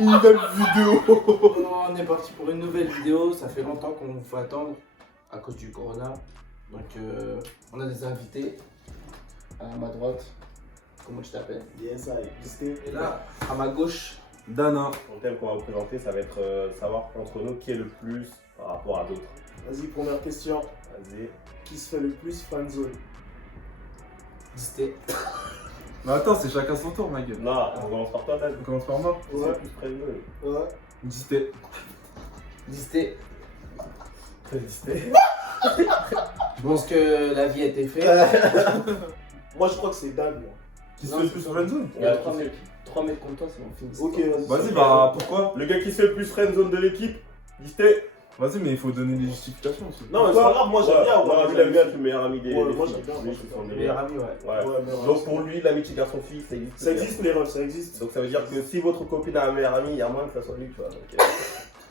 Une nouvelle vidéo. On est parti pour une nouvelle vidéo. Ça fait longtemps qu'on vous fait attendre à cause du corona. Donc on a des invités à ma droite. Comment tu t'appelles? Yes, I existé. Et là, à ma gauche, Dana. Le thème qu'on va vous présenter, ça va être savoir entre nous qui est le plus par rapport à d'autres. Vas-y, première question. Vas-y. Qui se fait le plus friendzone? Disté. Mais attends, c'est chacun son tour, ma gueule. Non, on commence par toi, Dan. On commence par moi. Qui c'est le plus près de nous? Ouais. Disté. Disté. Disté. Je pense que la vie a été faite. Moi, je crois que c'est Dan, moi. Qui se Non, fait le c'est plus toi. friendzone? Il y a Ouais, 3 qui mecs. 3 mecs comme toi, c'est bon, fini. Ok, vas-y. Vas-y, bah pourquoi? Le gars qui se fait le plus friendzone de l'équipe, Disté. Vas-y, mais il faut donner des justifications aussi. Non, mais c'est pas grave, moi j'aime bien. Non, lui, il aime bien, tu es meilleur ami des. Ouais, des moi, filles. j'aime bien, Lui, moi, c'est j'aime son bien. délire. Meilleur ami, ouais. Ouais. Ouais, meilleur Donc ami. pour lui, l'amitié garçon-fille, ça existe. Ça existe, les refs, ça existe. Donc ça veut dire que si votre copine a un meilleur ami, il y a moins que ça soit lui, tu vois. Donc,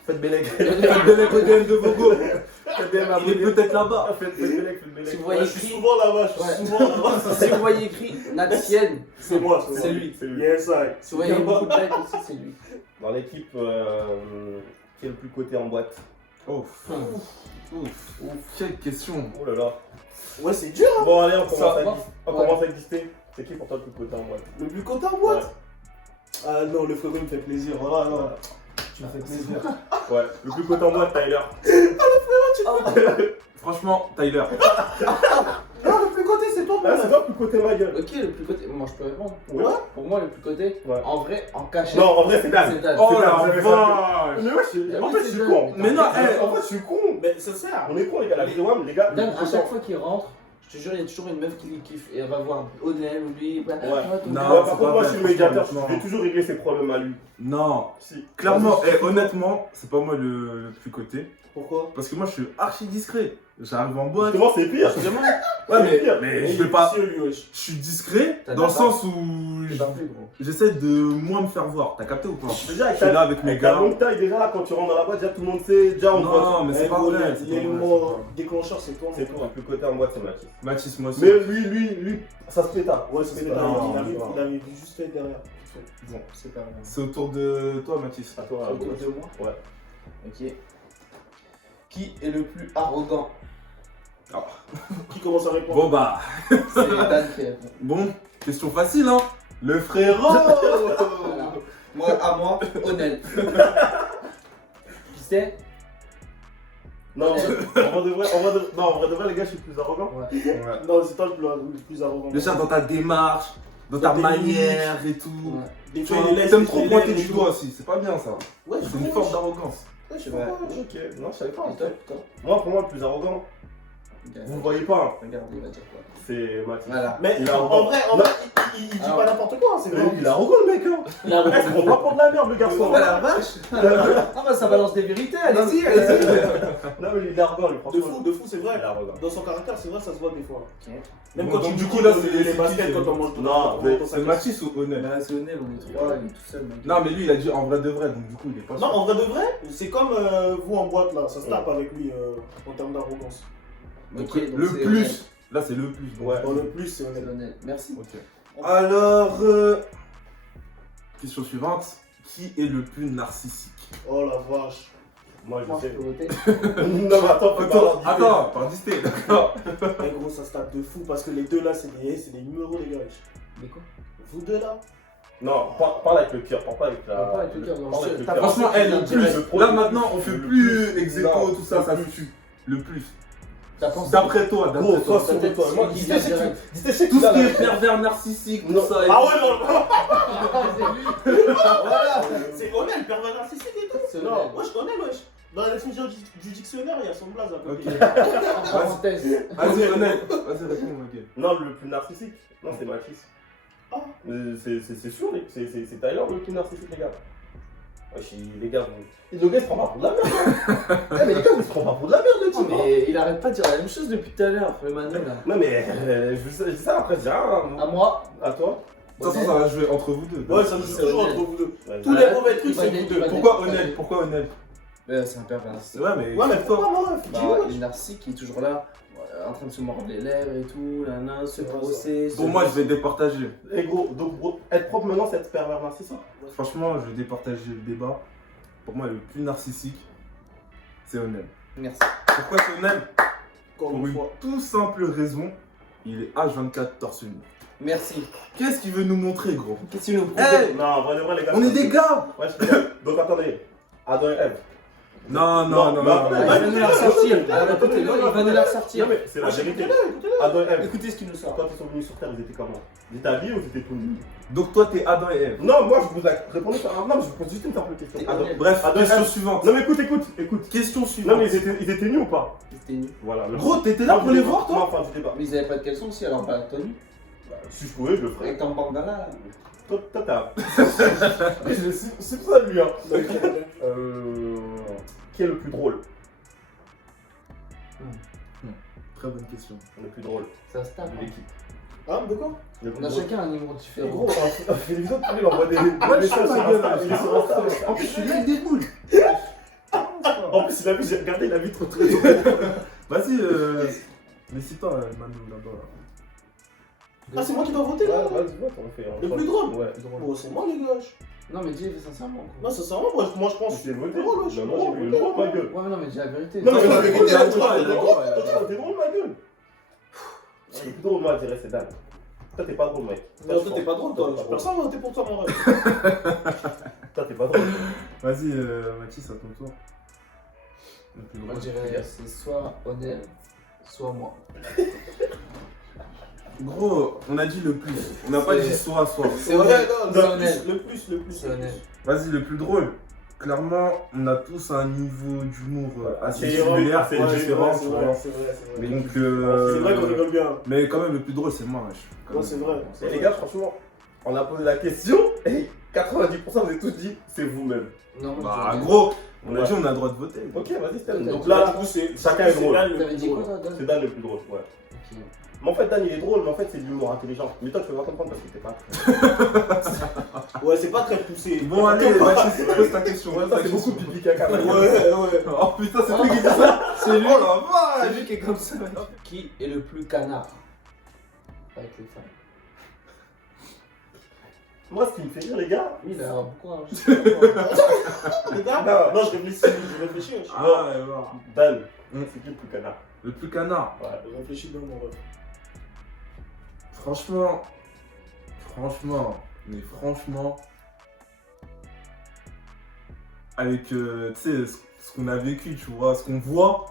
faites bélec. Faites de l'EPDM de Bogo. Faites bélec à Il est peut-être là-bas. Faites bélec, faites bélec. Si vous Ouais, voyez je suis écrit, souvent là-bas, je Ouais. suis souvent là-bas. si vous voyez écrit Natsienne, C'est moi, c'est lui. C'est lui. Yes, I. Si vous voyez beaucoup de likes aussi, c'est lui. Dans l'équipe, qui est le plus coté en boîte? Ouf. Quelle question. Oh là là. Ouais, c'est dur, hein. Bon, allez, on Ça commence va. avec Disté. C'est qui pour toi le plus coté en boîte? Le plus content en boîte. Ah non, le frérot, il me fait plaisir. Voilà, non. Tu me fais plaisir. Ouais, le plus coté en boîte, Tyler. Franchement, Tyler. Non, le plus côté, c'est toi, Ah, c'est toi le plus coté, ma gueule. Ok, le plus côté. Moi, je peux répondre. Ouais. Pour moi, le plus côté, Ouais. en vrai, en cachette. Non, en vrai, c'est Dan. c'est Dan. Oh C'est la Dan, c'est Dan. vache. Mais ouais, en fait, je suis Dan. con. Mais non, En fait, je suis con. Mais ça sert. On est con, les gars. La vidéo, les gars. Dan, à chaque fois qu'il rentre, je te jure, il y a toujours une meuf qui lui kiffe. Et elle va voir Onel ou lui. Ouais. Ouais. Non, Ouais, c'est par pas contre, moi, vrai, je suis le médiateur. franchement, Je vais toujours régler ses problèmes à lui. Non. Si. Clairement, Vas-y. honnêtement, c'est pas moi le plus coté. Pourquoi? Parce que moi, je suis archi discret. J'arrive en boîte. Justement, c'est pire. Vraiment. Ouais, c'est pire. mais je vais pas. Lui, wesh. Je suis discret T'as dans le pas- sens où C'est pas plus gros. j'essaie de moins me faire voir. T'as capté ou pas? Déjà, Je suis là avec mes avec ta gars. longue taille, déjà là, quand tu rentres dans la boîte, déjà tout le monde sait. Déjà, on te voit. Non, mais c'est Eh, pas gros, vrai. c'est pas vrai, l'élément déclencheur, c'est toi. C'est tout. Le plus coté en boîte, c'est Mathis. Mathis, moi aussi. Mais lui, ça se pétard. Ouais, c'est C'est ça. pas grave. Il avait juste fait derrière. Bon, C'est pas vrai. c'est autour de toi, Mathis. À toi, Au bout de moi. Ouais. Ok. Qui est le plus arrogant? Qui commence à répondre? Bon, bah. C'est Dan qui répond. Bon, question facile, hein. Le frérot. Voilà. Moi, à moi, Onel. Qui c'est? Non, en vrai de vrai, les gars, je suis plus arrogant. Ouais. Ouais. Non, c'est toi le plus arrogant. Déjà dans ta démarche, dans ta Dans tes manière et tout. Ouais. Des Tu fois, vois, il laisse t'aimes les trop élèves pointer et du tout. doigt aussi, c'est pas bien ça. Ouais, C'est une forme d'arrogance. Ouais, je sais Ouais. pas. Ok, non, je savais pas. Et toi, toi? Moi, pour moi, le plus arrogant, vous le voyez pas, hein, Regarde, il va dire quoi? c'est Mathis. Voilà. Mais Il est en arrogant. vrai, il dit Ah pas ouais. n'importe quoi, c'est Mais vrai. il est arrogant, le mec, hein. Il a Eh, c'est pour moi pour de la merde, le garçon. Oh la vache! Ah bah ça balance des vérités, allez-y, allez-y! Non, mais il est arrogant, lui, franchement. De fou, c'est vrai. Il est arrogant. Dans son caractère, c'est vrai, ça se voit des fois. Même Bon, quand donc, tu du dis coup, là, que c'est- les c'est baskets qui, quand c'est- on mange. Non, mais C'est Mathis ou Honnête? Bah c'est Onel, on est trois, il est tout seul. mec. Non, mais lui il a dit en vrai de vrai, donc du coup il est pas Non, sûr. en vrai de vrai, c'est comme vous en boîte là, ça se tape avec lui en termes d'arrogance. Donc, Ok, donc le c'est plus, Onel. là c'est le plus. donc. Ouais. Dans le plus, c'est C'est honnête. Onel. Merci. Ok. Alors, question suivante. Qui est le plus narcissique? Oh la vache. Moi, Moi, je je sais. peux voter. Non, mais attends, faut pas Attends, par disté, d'accord. Eh gros, ça se tape de fou parce que les deux là, c'est des numéros, les gars. Mais quoi? Vous deux là. Non, parle avec le cœur, parle pas avec la. Parle avec le cœur, non, parle avec je- le t'as cœur. Franchement, elle, le Direct. plus. Le pro- Là maintenant, on fait le plus plus. ex aequo, Non, tout ça, le ça plus. se tue. Le plus. T'as pensé? D'après toi, Gros, d'après sois toi. sûr de toi. Moi, Il dis vient direct. Tout ce qui est pervers narcissique, tout Non. ça. et Ah tout. ouais, non, non. Voilà! C'est honnête, pervers narcissique et tout. C'est Non, honnête. wesh, honnête, wesh. Dans la définition du dictionnaire, il y a son blaze à côté. Ok. Parenthèse. Vas-y, Honnête. Vas-y, réponds, ok. Non, le plus narcissique. Non, c'est Mathis. Ah. C'est sûr, c'est Tyler le plus narcissique, les gars. Wesh, les gars, le gars il se prend pas pour de la merde. Hein. Eh, mais les gars, il se prend pas pour de la merde, le Oh, type. hein. mais il arrête pas de dire la même chose depuis tout à l'heure, le Manu là. Non, mais je dis ça après, je dis À ah, moi, à toi. De toute façon, ça va jouer entre vous deux. Ouais, ça joue toujours entre vous deux. Ouais, Tous les mauvais trucs, c'est vous deux. Pourquoi honnête? Pourquoi honnête? C'est un pervers narcissique. Ouais, mais. Ouais, mais pourquoi moi Bah, il est narcissique, il est toujours là, en train de se mordre les lèvres et tout, se C'est vrai, brosser. Pour moi, je vais départager. Et gros, donc gros, être propre maintenant, c'est être pervers narcissique. Franchement, je vais départager le débat. Pour moi, le plus narcissique, c'est Onel. Merci. Pourquoi c'est Onel? Encore Pour une une fois. toute simple raison, il est H24 torse nu. Merci. Qu'est-ce qu'il veut nous montrer, gros? Qu'est-ce que tu nous prouves? Hey, Non, en vrai, de vrai, les gars. on est des gars! Ouais, je suis donc attendez. Adam et Ève. Non, Non, non, non, bah, non. Il va nous la ressortir. Écoutez-le, il va nous la Non, ressortir. mais c'est la vérité. Adam et Ève. Écoutez ce qu'il nous sort. Quand ils sont venus sur Terre, ils étaient comment? Ils étaient habillés ou ils étaient tout nus? Donc toi, t'es Adam et Ève. Non, moi je vous ai répondu sur un. Non, mais je vous pose juste une simple question. T'es Adam- honnête. Bref, Adam et question Ève. suivante. Non, mais écoute. Question Non, suivante. mais ils étaient nus ou pas? C'était nul. Voilà. Gros, t'étais là pour les voir, toi? Non, enfin, du débat. Mais ils avaient pas de caleçon aussi, alors pas tenue. Bah, si je pouvais, je le ferais. Avec ton bandana là. Toi, t'as. C'est pour ça, lui, hein. Qui est le plus drôle? Très bonne question. Le plus drôle Ça se tape. de l'équipe. Ah, de quoi? Le plus On a drôle. chacun un numéro Et différent. gros, un télévision, il envoie des messages sur Insta. Il est sur Insta. En plus, je suis là, il déboule. En plus, il a vu, j'ai regardé, il a vu trop très drôle. Vas-y, décide-toi, Manu, là-bas. Ah, c'est moi qui dois voter là? Vas-y, on fait. Le plus drôle? Ouais. Oh, c'est moi les gars. Non, mais dis sincèrement. Non, sincèrement, moi je pense. J'ai voté. drôle, ouais, je Non, suis moi, j'ai vu le droit, ma gueule. Ouais, mais non, mais dis la vérité. Non, mais la la vérité, vérité, elle est t'es drôle, elle est drôle. T'es drôle, ma gueule. Le plus drôle, moi, je dirais, c'est Dan. Toi, t'es pas drôle, mec. Non, toi t'es pas drôle, toi. Personne va voter pour toi, mon rêve. Toi, t'es pas drôle. Vas-y, Mathis, à ton tour. Le plus Moi, drôle. je dirais c'est soit Onel, soit moi. Gros, on a dit le plus. On n'a pas C'est- dit soit. C'est Onel. non, C'est le Onel. plus, le plus, le plus. C'est Onel. Vas-y, le plus drôle. Clairement, on a tous un niveau d'humour assez C'est similaire, c'est c'est Ouais, différent, c'est tu vrai, vois. c'est vrai, c'est vrai. Donc, C'est vrai qu'on rigole bien. mais quand même, le plus drôle, c'est moi, wesh. Quand Ouais, même. c'est vrai. Et les gars, franchement, on a posé la question et 90% vous avez tous dit c'est vous-même. Non, moi, Bah, je dis gros, on a Ouais. dit on a le droit de voter. Ok, vas-y, Stan. Ok. Donc là, Du coup, c'est. chacun est drôle. Dan Onel. le T'avais plus dit quoi, drôle. toi, Dan? C'est Dan le plus drôle, ouais. Ok. Mais en fait, Dan il est drôle, mais en fait, c'est de l'humour intelligent. Mais toi, tu peux pas comprendre parce que t'es pas. Ouais, c'est pas très poussé. Bon, allez, Mathis, pose ta question. Ouais, ça, c'est beaucoup pipi caca. Ouais, ouais. Oh putain, c'est lui qui dit ça. C'est lui. Oh la vache. C'est lui qui est comme ça. Qui est le plus canard avec les femmes? Moi, ce qui me fait rire, les gars. Oui, là, pourquoi? Je sais pas. Les gars, Non. non, je réfléchis. Ah, ouais, ouais. Dan, c'est qui le plus canard? Le plus canard. Ouais. Je réfléchis bien, mon rêve. Franchement, avec, tu sais, ce qu'on a vécu, tu vois, ce qu'on voit,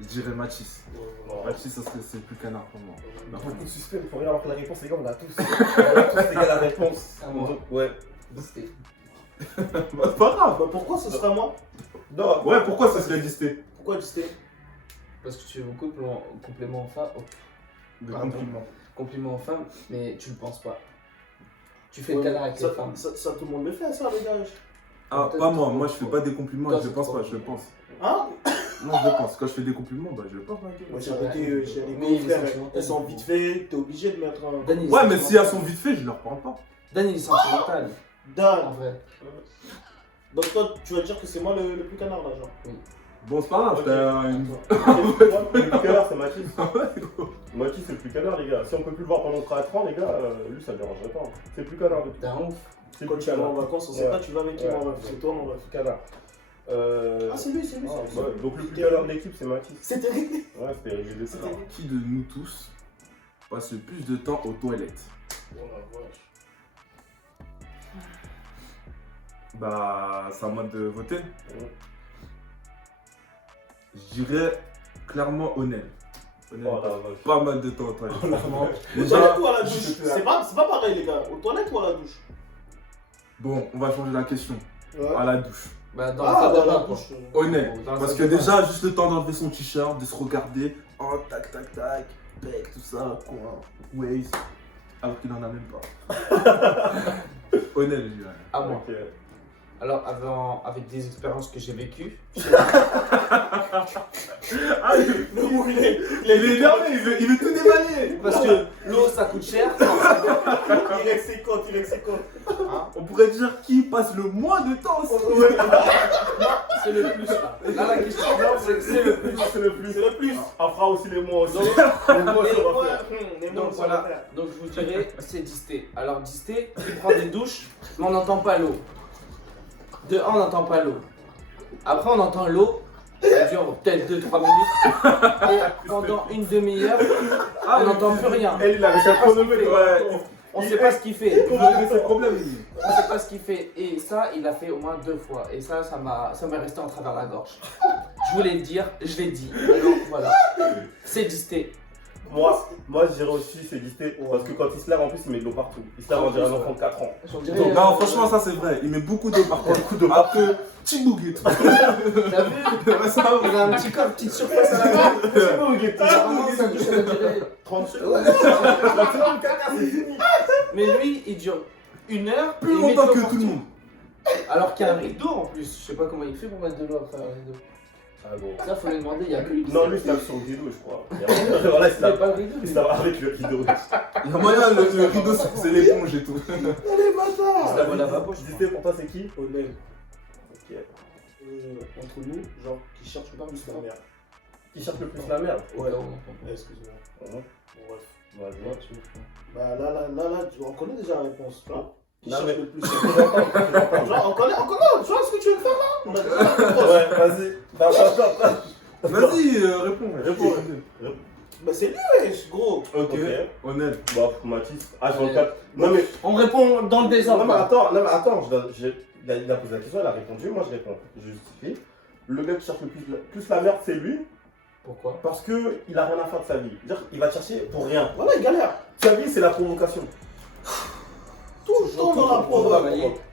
je dirais Mathis. Mathis, ça serait c'est le plus canard pour moi. Il y a beaucoup de suspense pour rien alors que la réponse, les gars, on a tous. On a tous, les gars, la réponse. À moi. Ouais. C'était. Bah, c'est pas grave. Bah, pourquoi ce serait moi? Non, Ouais, pourquoi ça serait disté? Pourquoi disté? Parce que tu fais beaucoup de compléments aux femmes. De Pardon. compliments. Compliments aux femmes, mais tu le penses pas. Tu fais le canard avec ça, les femmes. ça, tout le monde le fait, ça, les gars. Ah, Peut-être pas moi, trop, moi je fais trop. pas des compliments, Toi, je c'est pense trop. pas, je le pense. Hein? Non, je le pense. Quand je fais des compliments, bah je le pense. Ouais, j'ai arrêté, j'ai Mais des il est frères, sentimental. elles sont vite fait, t'es obligé de mettre un. Dan, il est Ouais, mais si elles sentimental. sont vite fait, je leur prends pas. Dan, il est sentimental. En Dan. vrai. Donc, toi, tu vas dire que c'est moi le plus canard là, genre. Bon, c'est pas grave, Ok. t'as une. le plus canard, c'est Mathis. Ouais, gros. Mathis, c'est le plus canard, les gars. Si on peut plus le voir pendant 4 ans, les gars, lui, ça ne dérangerait pas. C'est le plus canard de tout. T'es un ouf. C'est le Quand plus tu vas en canard. vacances, on sait Ouais. pas, tu vas avec qui, Ouais. mon rêve. C'est toi, mon rêve. Canard. Ah, c'est lui, c'est lui. Ah, c'est ouais. lui. Donc le plus canard de l'équipe, c'est Mathis. C'était réglé. Ouais, c'était réglé de ça. C'était réglé. Qui de nous tous passe le plus de temps aux toilettes? Oh la vache. Bah, c'est à moi de voter. Je dirais clairement Onel. Onel Oh la passe vache. pas mal de temps aux toilettes. Franchement. Aux Déjà, toilettes ou à la douche? je- C'est pas pareil, les gars. Aux toilettes ou à la douche? bon, on va changer la question. Ouais. À la douche. Bah, dans Ah, le dans cadre la quoi. douche. Honnête. Dans le Parce que cadre déjà, juste le temps d'enlever son t-shirt, de se regarder. Oh, tac, tac, tac. Bec, tout ça. Quoi. Waze. Alors qu'il en a même pas. Honnête, je dirais. À moi. Ok. Alors, avec des expériences que j'ai vécues, Ah, Le mou, il est énervé, il veut tout déballer. parce que l'eau ça coûte cher, il règle ses comptes, il règle ses comptes. On pourrait dire qui passe le moins de temps aussi. c'est le plus là. Là, la question, c'est que c'est le plus. C'est le plus. C'est le plus. On fera aussi les mois aussi. Donc, Les mois, ça va Ouais, faire. les Donc mots, ça voilà, va faire. donc je vous dirais, c'est Disté. Alors Disté, il prend des douches, mais on n'entend pas l'eau. De 1, on n'entend pas l'eau. Après, on entend l'eau, ça dure peut-être 2-3 minutes. Et pendant une demi-heure, on n'entend plus rien. Elle, il avait 4 chronomètres. Ouais. On sait pas ce qu'il fait. Il a ses problèmes, lui. On sait pas ce qu'il fait. Et ça, il l'a fait au moins 2 fois. Et ça m'est resté en travers la gorge. Je voulais le dire, je l'ai dit. Alors voilà, c'est Disté. Moi, je dirais aussi c'est Disté. Parce que quand il se lave, en plus, il met de l'eau partout. Il se lave, on dirait un enfant de 4 ans. On dirait, Donc, non, franchement, ça c'est vrai. Il met beaucoup d'eau par contre. Beaucoup de Alors que Chiboug et tout. t'as vu? Il a un petit corps, petite surface à la main. C'est bon, il est Vraiment, sa douche, elle a duré 30 secondes. Mais lui, il dure 1 heure. Plus et il met longtemps de l'eau que tout partout. le monde. Alors qu'il y a un rideau en plus. Je sais pas comment il fait pour mettre de l'eau après un rideau. Ah bon. Ça, faut lui demander, il y a que lui. qui Non, sait. lui, il se lave sur le rideau, je crois. Voilà, il se Il met lave. pas le rideau. Il lui. se lave avec le rideau. Il y a moyen, le rideau c'est l'éponge et tout. Oh, les Il se bâtards. lave au lavabo, je Disté, pour toi, c'est qui? Honnête. Ok. Entre nous, genre, qui cherche pas plus la merde. Qui cherche le plus la merde? Ouais, crois. excuse-moi. Mhm. Bon, bref. Vas-y. Bah là, on connaît déjà la réponse, tu vois. Qui Non, cherche mais- le plus. Genre, on connaît, tu vois ce que tu veux faire là? On a déjà la réponse. Ouais, vas-y. Attends. Vas-y, réponds. Réponds. Bah c'est lui, wesh, gros. Ok, Ok. honnête. Bon, Mathis. H24. Non, mais. On répond dans le désordre. Non, mais attends, il a posé la question, il a répondu, moi je réponds. Je justifie. Le gars qui cherche le plus la merde, c'est lui, Pourquoi? parce qu'il a rien à faire de sa vie. C'est-à-dire, il va chercher pour rien. Voilà, il galère. Sa vie, c'est la provocation. Tout le temps dans la Vous provoque.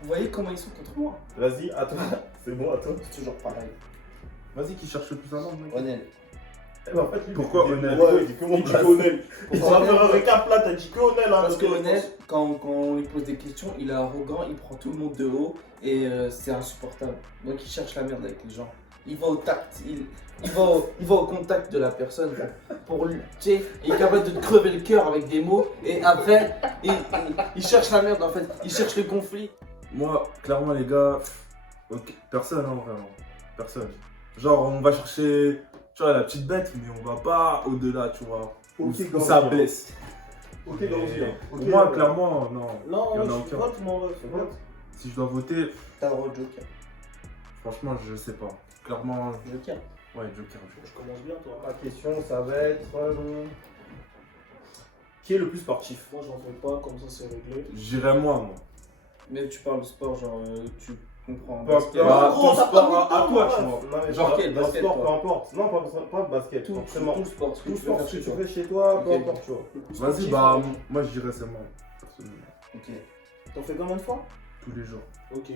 voyez comment ils sont contre moi? Vas-y, à toi. C'est bon, à toi. C'est toujours pareil. Vas-y, qui cherche le plus à vendre, mec. Honnête. Eh ben, en fait, lui, Pourquoi il dit- Onel il dit que mon Il dit place. que Onel. On Pourquoi va faire un Onel? récap là, t'as dit que Onel. Hein, Parce que donc, Honnête, quand on lui pose des questions, il est arrogant, il prend tout le monde de haut et c'est insupportable. Donc il cherche la merde avec les gens. Il va au tact, il va au contact de la personne pour lui. Tu sais, il est capable de te crever le cœur avec des mots et après, il cherche la merde en fait, il cherche le conflit. Moi, clairement, les gars, ok, personne, hein, vraiment. Personne. Genre, on va chercher, tu vois, la petite bête, mais on va pas au-delà, tu vois. Où Ok, où ça grand blesse. Ok, Mais donc, pour moi, clairement, non. Non, Il y en a je aucun. vote, mon ref, je vote. Si je dois voter, T'as le droit au Joker. franchement, je sais pas. Clairement, Joker. ouais, Joker. Je commence bien, toi. ma question, ça va être. Qui est le plus sportif? Moi, j'en fais pas, comme ça, c'est réglé. J'irais moi. Mais tu parles de sport, genre tu comprends. Pas- basket. Bah, gros, ton t'as sport pas à mis toi, le tu temps, vois. Non, mais Genre pas- quel dans le basket, sport, toi peu importe. Non, pas de basket, Tout forcément. sport, ce que Tout tu veux sport, faire ce que chez tu toi. fais chez toi, peu Ok. importe, tu vois. Le plus Vas-y, sportif, bah, hein. moi, je dirais c'est moi. Personnellement. Ok. T'en fais combien de fois? Tous les jours. Ok.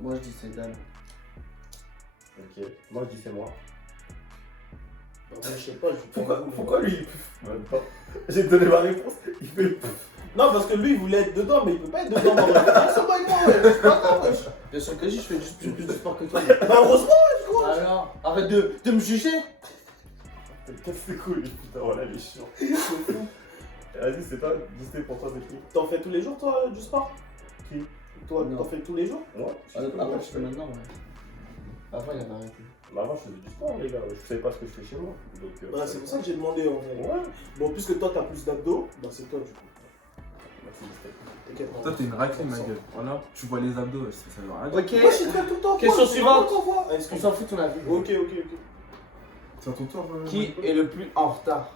Moi je dis c'est Dan. Ok, moi je dis c'est moi. Bah, moi, je sais pas, je Pourquoi lui il puffe même pas? J'ai donné ma réponse, il fait puffe. Non, parce que lui, il voulait être dedans, mais il peut pas être dedans. Mon ref. C'est pas moi, ouais. C'est pas grave, wesh. Bien sûr que si, je fais juste plus de sport que toi. Bah, heureusement, wesh, gros. Alors, arrête de me juger. Qu'est-ce que c'est cool, putain, voilà, il est chiant. Vas-y, c'est toi, dis pour toi, c'est qui? T'en fais tous les jours, toi, du sport? Qui? Toi, Non. t'en fais tous les jours? Moi Après, je fais maintenant, ouais. Avant, il avait arrêté. Bah, avant, je faisais du sport, les gars, je savais pas ce que je fais chez moi. Donc, Bah, c'est pour ça que j'ai demandé, en fait. Ouais. Bon, puisque toi, t'as plus d'abdos, bah, c'est toi, du coup. Merci, T'inquiète pas. Toi, t'es une raclée, ma gueule. Voilà, tu vois les abdos, ça veut rien dire. Ok, Moi, je suis très tout le temps. Question quoi, je suivante. sais pas pourquoi. on Excuse. s'en fout de ton avis. Ok, ok. C'est à ton tour. Qui est le plus en retard?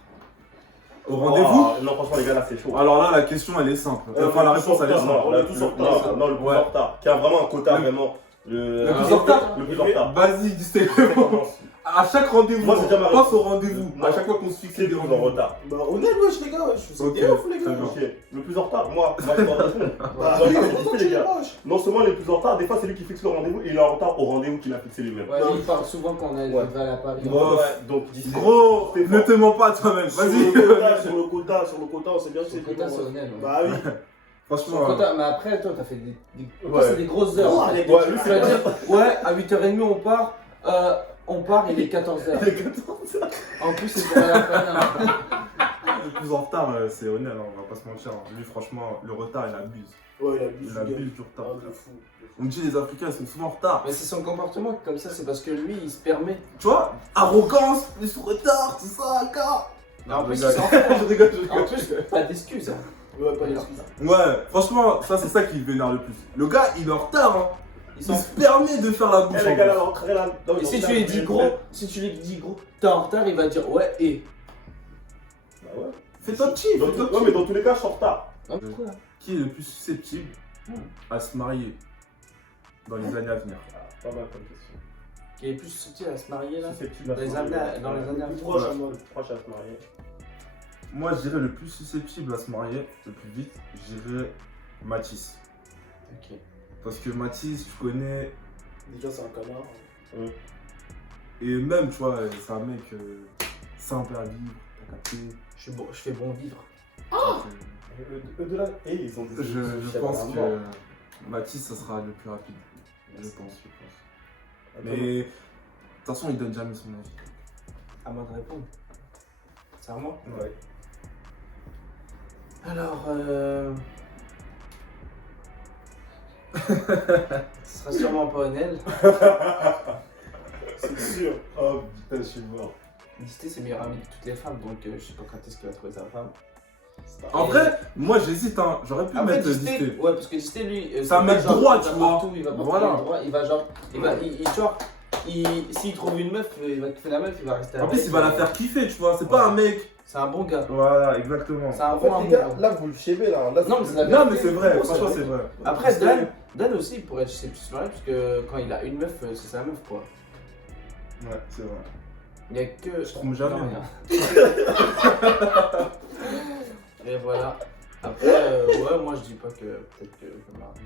Au rendez-vous. Non, franchement, les gars, là, c'est chaud. Alors là, la question, elle est simple. Enfin, la réponse, elle est simple. Non, On est tous en retard. non, le plus Ouais. en retard. Qui a vraiment un quota, Le- vraiment. Le plus en retard Le plus en retard. Vas-y, dis c'est Commence. À chaque rendez-vous, Moi, c'est déjà ma pense réponse. au rendez-vous. Moi, À chaque fois qu'on se fixe Qui est des le plus en rendez-vous. retard? Bah, honnête, wesh, les gars, wesh. C'est Ok, des ouf, les très gars. bien. Ok, le plus en retard, moi, je dois répondre. Bah, Moi, oui, je mais dis, pourquoi les tu gars. es moche? Non seulement les plus en retard, des fois c'est lui qui fixe le rendez-vous et il est en retard au rendez-vous qu'il a fixé lui-même. Ouais, il parle souvent quand on est Ouais. à Paris. Bon. Donc d'ici. Gros, T'es ne fort. te mens pas toi-même. Sur Vas-y. le quota, on sait bien que C'est c'est le quota, c'est honnête. ouais. Bah oui. Franchement, Mais après, toi, t'as fait des... Toi, Ouais. c'est des grosses heures. Oh, en fait. les Ouais, lui, Tu vas dire, ouais, à 8h30, on part, il est 14h. En plus, c'est pour la peine. le plus en retard, c'est Onel, hein, on va pas se mentir. Hein. Lui, franchement, le retard, il abuse. Ouais, il a bu. Il abuse du retard. Ah, de fou. On dit les Africains, ils sont souvent en retard. Mais c'est son comportement comme ça, c'est parce que lui, il se permet. Tu vois, arrogance, plus retard, tout ça, gars. Mais en plus, je rigole. il je rigole, je En rigole. plus, pas d'excuses. Hein. Ouais, pas d'excuse. Ouais, franchement, ça, c'est ça qui vénère le plus. Le gars, il est en retard, hein. Ils Il sont... se permet de faire la bouche. Eh, les en gars, plus. là, rentrez là. Non, Et ils si sont tu là, lui dis mais- gros, t'es en retard, il va dire ouais, et. Bah ouais. Fais-toi petit, Dans fais-toi tout- Ouais, petit. mais dans tous les cas, je suis en retard. Non, pourquoi Qui est le plus susceptible à se marier dans les années à venir? Ah, pas mal comme question. Qui est plus subtil à se marier là Susceptible à Dans les se marier. années- dans les années à Plus venir. proche, Ouais. en mode. Proche à se marier. Moi, je dirais le plus susceptible à se marier le plus vite, je dirais Mathis. Ok. Parce que Mathis, je connais, Déjà, c'est un connard. et même, tu vois, c'est un mec simple à vivre, t'as capté. Je fais bon vivre. Donc, Eux de là, ils ont des. je pense que Mathis, ça sera le plus rapide. Je pense. Mais, de toute façon, il donne jamais son avis. À moi de répondre. C'est à moi Ouais. Alors, ce sera sûrement pas Onel. C'est sûr. Oh putain, je suis mort. Disté, c'est meilleur ami de toutes les femmes, donc je sais pas quand est-ce qu'il va trouver sa femme. En vrai, moi, j'hésite, hein. J'aurais pu Après, mettre Disté, Disté. ouais, parce que Disté, lui, C'est un pas mec genre, droit, il tu va vois. partout, il va partout, Voilà. il est droit, il va genre, tu vois, s'il trouve une meuf, il va kiffer la meuf, il va rester En avec. plus, il va la faire kiffer, tu vois. C'est pas un mec. C'est un bon gars. Voilà, exactement. C'est un En bon fait, les gars, amoureux. là, vous le chébez là. Là, Non, mais c'est la Non, mais vérité. c'est vrai, Gros, franchement, la c'est vérité. vrai. Après, Dan aussi, il pourrait être susceptible parce que quand il a une meuf, c'est sa meuf, quoi. Ouais, c'est vrai. Il y a que. Je trompe jamais. Non, rien. Et voilà. Après, ouais, moi je dis pas que peut-être que je vais me marier,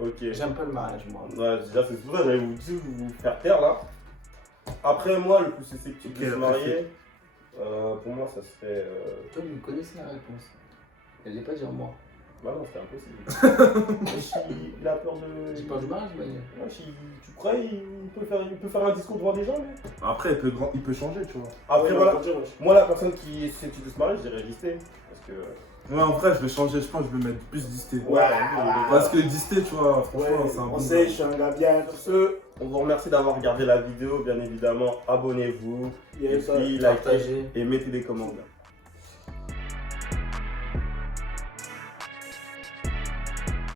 mais Ok. j'aime pas le mariage, moi. Ouais, déjà, c'est pour ça que j'allais vous faire taire là. Après, moi, le plus susceptible Ok, de se la marier, pour moi, ça serait. Toi, vous connaissez la réponse. Elle pas dire moi. Bah non, c'était impossible. Mais il a peur de. J'ai peur du mariage, mais. Ouais, tu crois il peut faire un discours devant des gens, lui. Après, il peut changer, tu vois. Après, Ouais, voilà. on va dire, ouais. Moi, la personne qui est susceptible de se marier, je dirais Disté. Parce que. Ouais, en vrai, je vais changer. Je pense que je vais mettre plus Disté. Ouais, Parce que Disté, tu vois, franchement, Ouais, c'est un on bon sait, gars. je suis un gars bien. Sur ce, on vous remercie d'avoir regardé la vidéo, bien évidemment. Abonnez-vous. Il y a Et ça. puis, likez Partager. et mettez des commentaires.